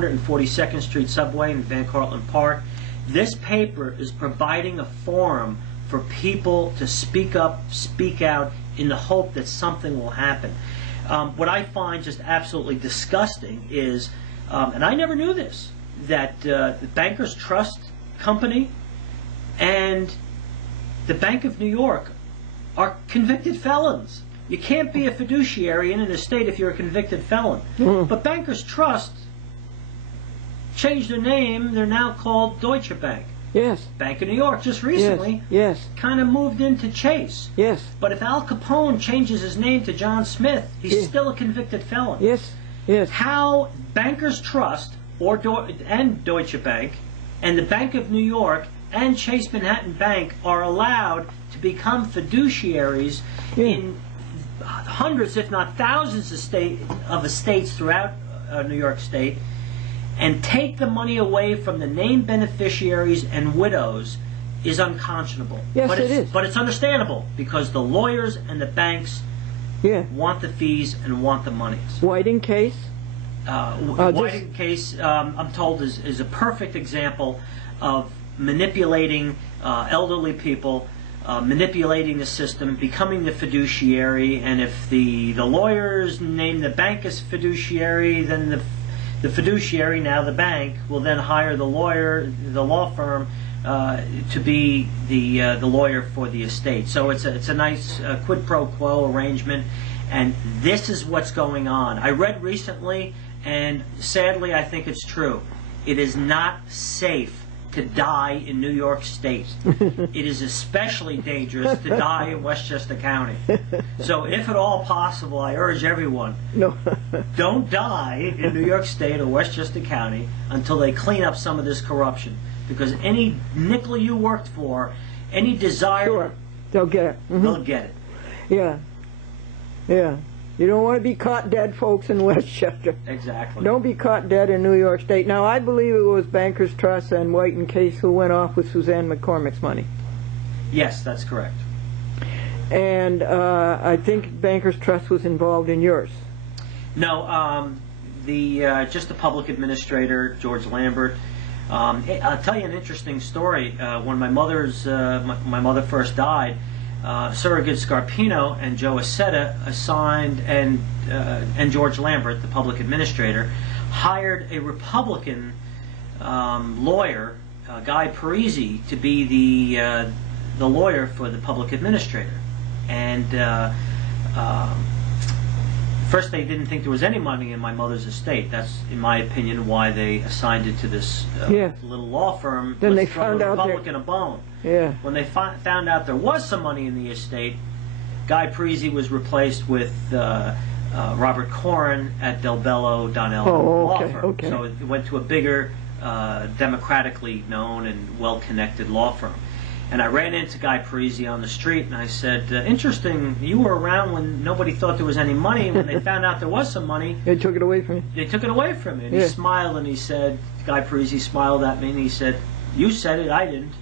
242nd Street subway in Van Cortlandt Park. This paper is providing a forum for people to speak up, speak out, in the hope that something will happen. What I find just absolutely disgusting is, and I never knew this, that the Bankers Trust Company and the Bank of New York are convicted felons. You can't be a fiduciary in an estate if you're a convicted felon. But Bankers Trust changed their name. They're now called Deutsche Bank. Yes. Bank of New York just recently kind of moved into Chase. Yes. But if Al Capone changes his name to John Smith, he's still a convicted felon. Yes. Yes. How Bankers Trust and Deutsche Bank and the Bank of New York and Chase Manhattan Bank are allowed to become fiduciaries in hundreds, if not thousands, of estates throughout New York State, and take the money away from the named beneficiaries and widows is unconscionable. Yes, it is. But it's understandable because the lawyers and the banks want the fees and want the monies. Whiting case? Whiting case, I'm told, is a perfect example of manipulating elderly people, manipulating the system, becoming the fiduciary, and if the lawyers name the bank as fiduciary, then the fiduciary, now the bank, will then hire the lawyer, the law firm, to be the lawyer for the estate. So it's a nice quid pro quo arrangement, and this is what's going on. I read recently, and sadly I think it's true, it is not safe to die in New York State. It is especially dangerous to die in Westchester County. So if at all possible, I urge everyone, don't die in New York State or Westchester County until they clean up some of this corruption. Because any nickel you worked for, any desire, they'll get it. They'll get it. Yeah. Yeah. You don't want to be caught dead, folks, in Westchester. Exactly. Don't be caught dead in New York State. Now, I believe it was Bankers Trust and White and Case who went off with Suzanne McCormick's money. Yes, that's correct. And I think Bankers Trust was involved in yours. No, just the public administrator, George Lambert. I'll tell you an interesting story. When my mother first died, Surrogate Scarpino and Joe Aceta assigned, and George Lambert, the public administrator, hired a Republican lawyer, Guy Parisi, to be the lawyer for the public administrator. And first they didn't think there was any money in my mother's estate. That's, in my opinion, why they assigned it to this little law firm. Then they found out Republican a bone. Yeah. When they found out there was some money in the estate, Guy Parisi was replaced with Robert Corrin at Del Bello Donnell law firm. Okay. So it went to a bigger, democratically known and well-connected law firm. And I ran into Guy Parisi on the street, and I said, interesting, you were around when nobody thought there was any money, and when they found out there was some money, they took it away from you. They took it away from me. And he smiled, and he said, Guy Parisi smiled at me, and he said, you said it, I didn't.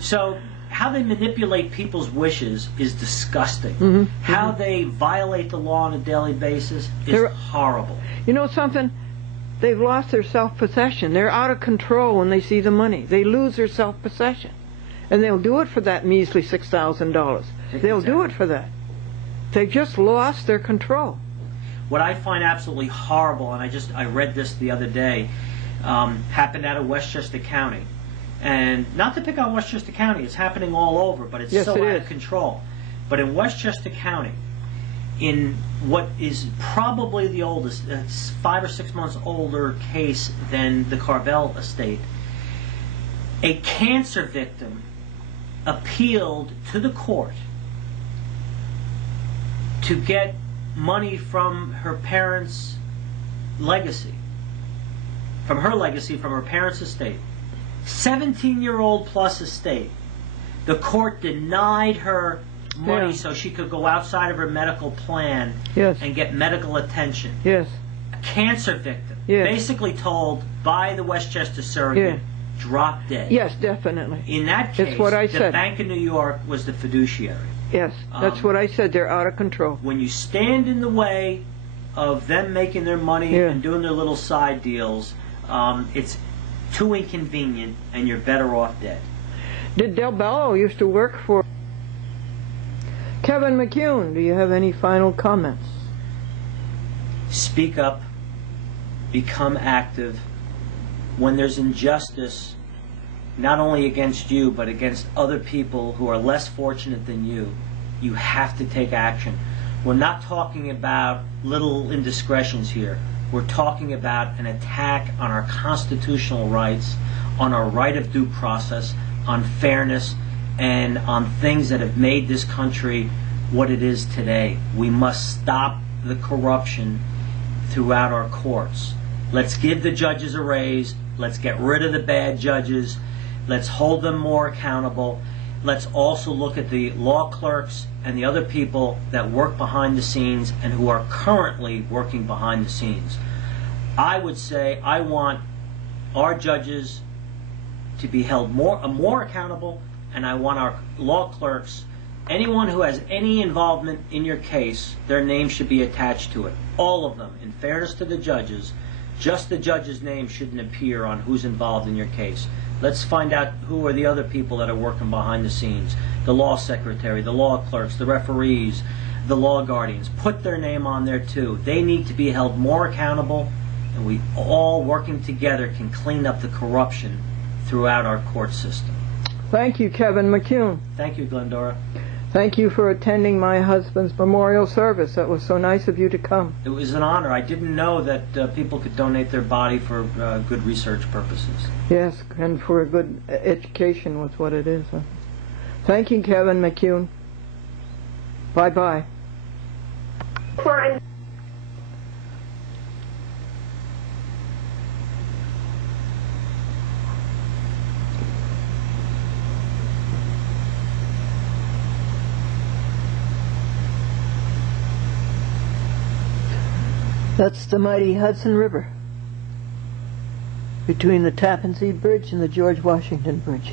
So how they manipulate people's wishes is disgusting. How they violate the law on a daily basis is horrible. You know something? They've lost their self-possession. They're out of control when they see the money. They lose their self-possession. And they'll do it for that measly $6,000. They'll do it for that. They've just lost their control. What I find absolutely horrible, and I read this the other day, happened out of Westchester County. And not to pick on Westchester County, it's happening all over, but it's so out of control. But in Westchester County, in what is probably the oldest, 5 or 6 months older case than the Carvel estate, a cancer victim appealed to the court to get money from her parents' legacy, from her parents' estate. 17-year-old plus estate. The court denied her money so she could go outside of her medical plan and get medical attention. Yes. A cancer victim, basically told by the Westchester surrogate, drop dead. Yes, definitely. In that case, that's what I said. The Bank of New York was the fiduciary. Yes, that's what I said. They're out of control. When you stand in the way of them making their money Yeah. and doing their little side deals, it's too inconvenient, and you're better off dead. Did Del Bello used to work for Kevin McCune? Do you have any final comments? Speak up, become active. When there's injustice, not only against you, but against other people who are less fortunate than you have to take action. We're not talking about little indiscretions here. We're talking about an attack on our constitutional rights, on our right of due process, on fairness, and on things that have made this country what it is today. We must stop the corruption throughout our courts. Let's give the judges a raise. Let's get rid of the bad judges. Let's hold them more accountable. Let's also look at the law clerks and the other people that work behind the scenes and who are currently working behind the scenes. I would say I want our judges to be held more accountable, and I want our law clerks, anyone who has any involvement in your case, their name should be attached to it. All of them, in fairness to the judges. Just the judge's name shouldn't appear on who's involved in your case. Let's find out who are the other people that are working behind the scenes. The law secretary, the law clerks, the referees, the law guardians. Put their name on there too. They need to be held more accountable, and we all working together can clean up the corruption throughout our court system. Thank you, Kevin McCune. Thank you, Glendora. Thank you for attending my husband's memorial service. That was so nice of you to come. It was an honor. I didn't know that people could donate their body for good research purposes. Yes, and for a good education was what it is. Thank you, Kevin McCune. Bye-bye. That's the mighty Hudson River between the Tappan Zee Bridge and the George Washington Bridge.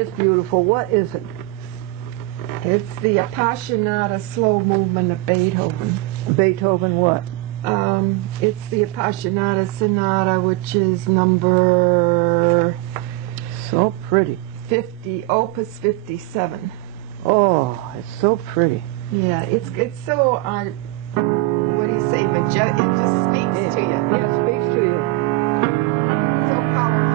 it's beautiful. What is it? It's the Appassionata slow movement of Beethoven. Beethoven what? It's the Appassionata Sonata, which is number So pretty. 50, Opus 57. Oh, it's so pretty. Yeah, it's so, what do you say, it just speaks to you. Yeah, it speaks to you. So powerful.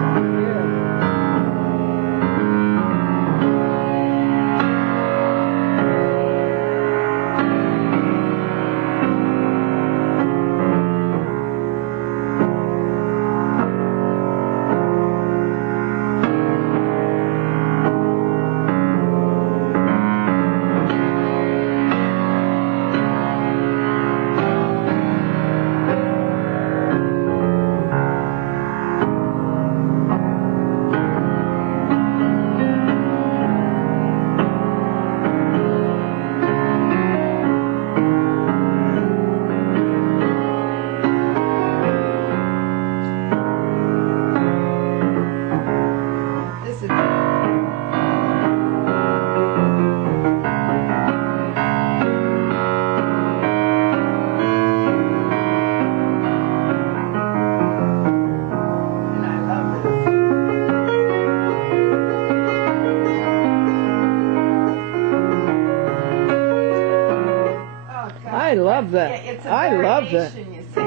This is and I love this. Oh, God. I love that. Yeah, it's a I love that. variation, you see.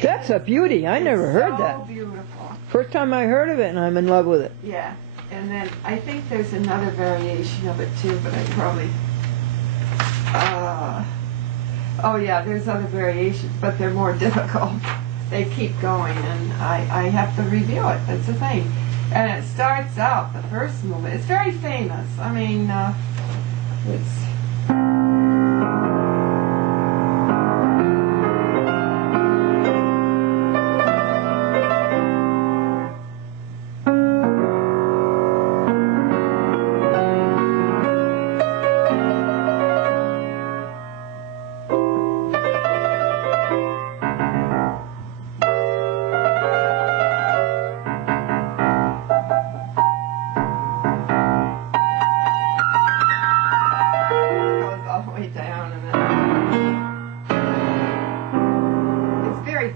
That's a beauty. I never heard so that. Beautiful. First time I heard of it, and I'm in love with it. Yeah, and then I think there's another variation of it too, but I probably. Oh yeah, there's other variations, but they're more difficult. They keep going, and I have to review it. That's the thing. And it starts out the first movement. It's very famous. I mean, it's. Goes all the way down, and then it's very.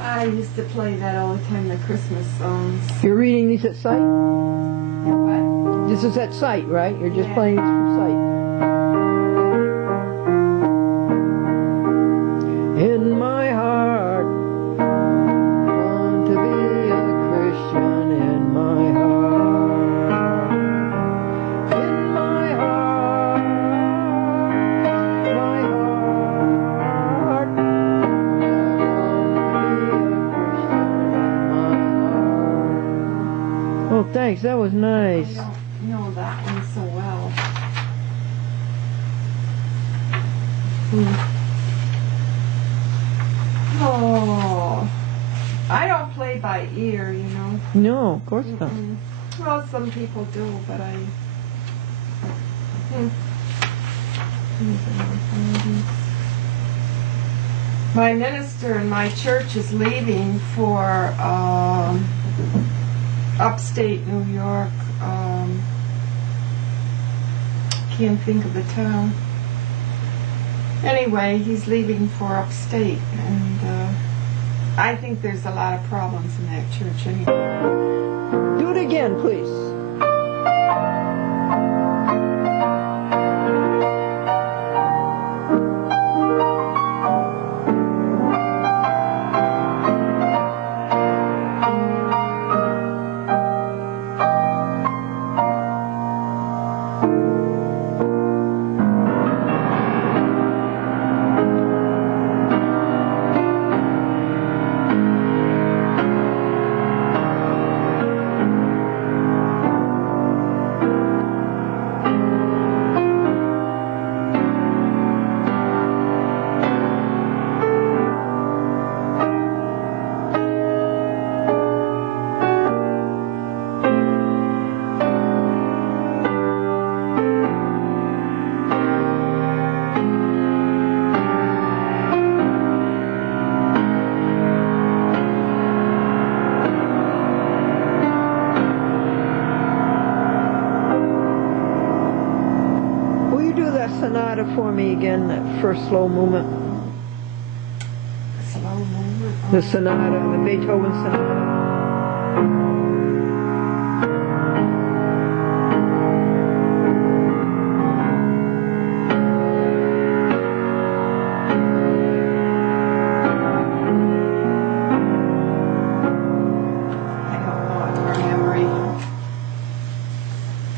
I used to play that all the time, the Christmas songs. You're reading these at sight? What? This is at sight, right? You're just Yeah. playing these from sight. In my heart, want to be a Christian in my heart. In my heart, my heart. thanks. That was nice. I don't know that one so well. Oh, I don't play by ear, you know. No, of course not. Well, some people do, but I... My minister in my church is leaving for upstate New York. Can't think of the town. Anyway, he's leaving for upstate, and I think there's a lot of problems in that church anyway. Do it again, please. Sonata for me again, that first slow movement. Slow movement? The sonata, the Beethoven sonata. I don't know it from memory.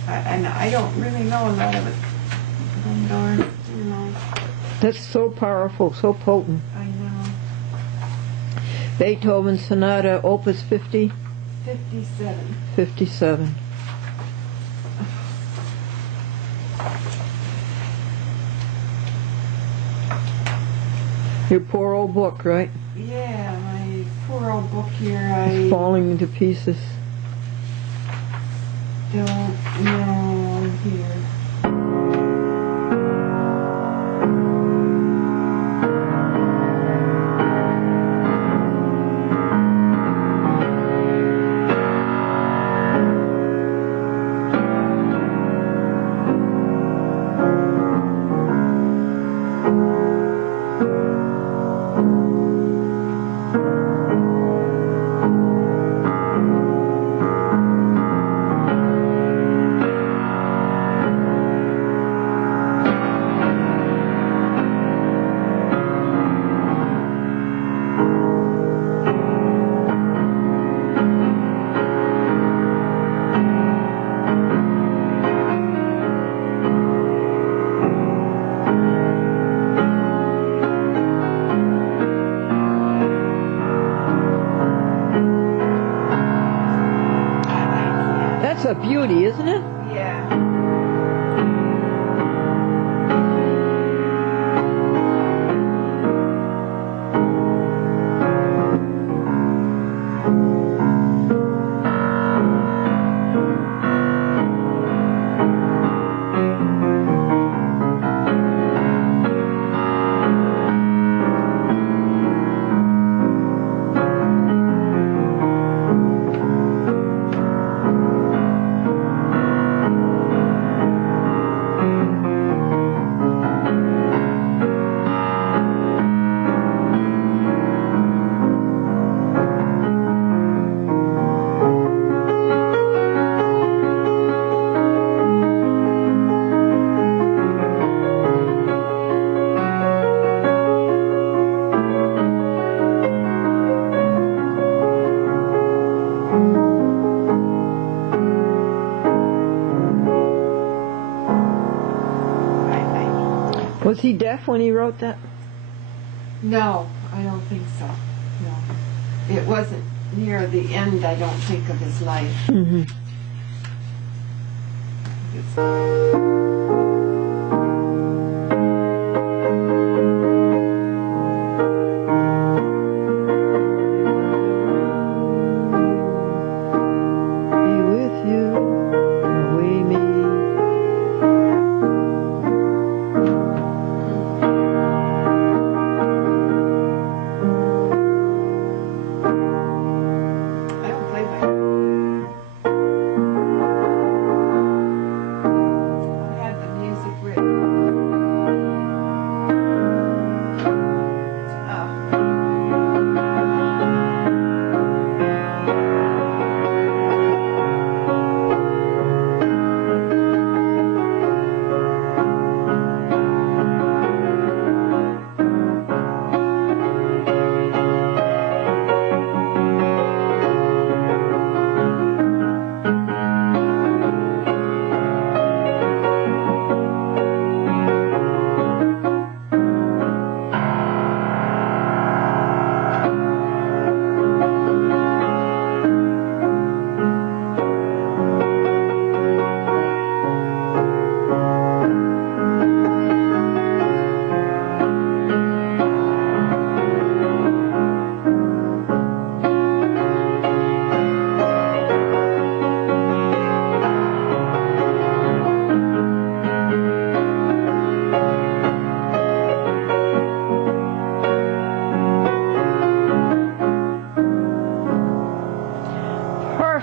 And I don't really know a lot of it. Glendora, you know. That's so powerful, so potent. I know. Beethoven Sonata, Opus 50? 57. 57. Your poor old book, right? Yeah, my poor old book here, It's falling into pieces. don't know here. That's a beauty, isn't it? Yeah. Was he deaf when he wrote that? No, I don't think so. No. It wasn't near the end, I don't think, of his life. Mm-hmm.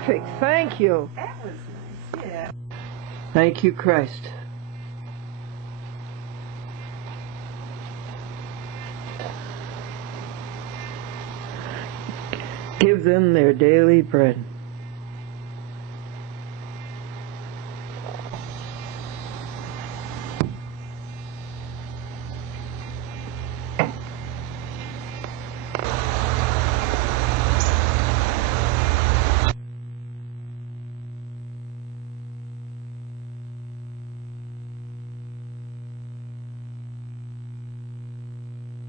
Perfect. Thank you. That was nice. Yeah. Thank you, Christ. Give them their daily bread.